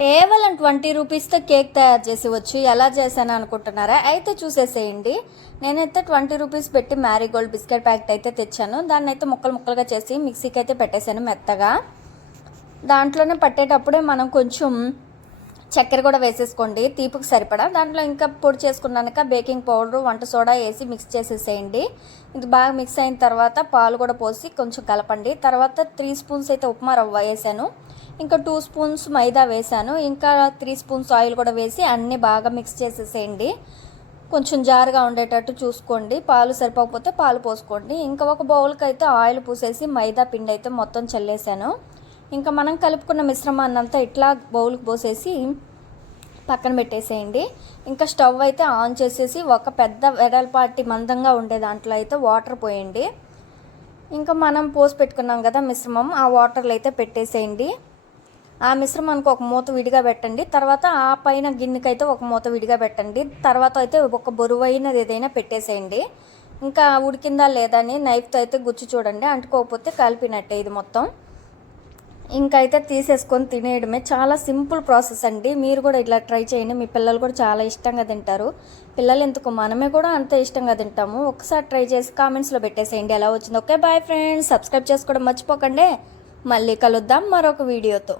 కేవలం 20 రూపీస్తో కేక్ తయారు చేసేవచ్చు. ఎలా చేశాను అనుకుంటున్నారా? అయితే చూసేసేయండి. నేనైతే 20 రూపీస్ పెట్టి మ్యారీగోల్డ్ బిస్కెట్ ప్యాకెట్ అయితే తెచ్చాను. దాన్ని అయితే ముక్కలు ముక్కలుగా చేసి మిక్సీకి అయితే పెట్టేశాను మెత్తగా. దాంట్లోనే పట్టేటప్పుడే మనం కొంచెం చక్కెర కూడా వేసేసుకోండి తీపికి సరిపడా. దాంట్లో ఇంకా పొడి చేసుకున్నాక బేకింగ్ పౌడర్, వంట సోడా వేసి మిక్స్ చేసేసేయండి. ఇది బాగా మిక్స్ అయిన తర్వాత పాలు కూడా పోసి కొంచెం కలపండి. తర్వాత 3 స్పూన్స్ అయితే ఉప్మా రవ్వ వేసాను, ఇంకా 2 స్పూన్స్ మైదా వేసాను, ఇంకా 3 స్పూన్స్ ఆయిల్ కూడా వేసి అన్నీ బాగా మిక్స్ చేసేసేయండి. కొంచెం జారుగా ఉండేటట్టు చూసుకోండి. పాలు సరిపోకపోతే పాలు పోసుకోండి. ఇంకా ఒక బౌల్కి అయితే ఆయిల్ పూసేసి మైదా పిండి అయితే మొత్తం చల్లేసాను. ఇంకా మనం కలుపుకున్న మిశ్రమాన్ని అంతా ఇట్లా బౌల్కి పోసేసి పక్కన పెట్టేసేయండి. ఇంకా స్టవ్ అయితే ఆన్ చేసేసి ఒక పెద్ద వెడల్పాటి మందంగా ఉండే దాంట్లో అయితే వాటర్ పోయండి. ఇంకా మనం పోసి పెట్టుకున్నాం కదా మిశ్రమం, ఆ వాటర్లో అయితే పెట్టేసేయండి. ఆ మిశ్రమానికి ఒక మూత విడిగా పెట్టండి. తర్వాత ఆ పైన గిన్నెకైతే ఒక మూత విడిగా పెట్టండి. తర్వాత అయితే ఒక బరువైనది ఏదైనా పెట్టేసేయండి. ఇంకా ఉడికిందా లేదా అని నైఫ్తో అయితే గుచ్చి చూడండి. అంటుకోకపోతే కలిపినట్టే ఇది మొత్తం. ఇంకైతే తీసేసుకొని తినేయడమే. చాలా సింపుల్ ప్రాసెస్ అండి. మీరు కూడా ఇట్లా ట్రై చేయండి. మీ పిల్లలు కూడా చాలా ఇష్టంగా తింటారు. పిల్లలు ఎందుకు, మనమే కూడా అంతే ఇష్టంగా తింటాము. ఒకసారి ట్రై చేసి కామెంట్స్లో పెట్టేసేయండి ఎలా వచ్చింది. ఓకే బాయ్ ఫ్రెండ్స్, సబ్స్క్రైబ్ చేసుకోవడం మర్చిపోకండి. మళ్ళీ కలుద్దాం మరొక వీడియోతో.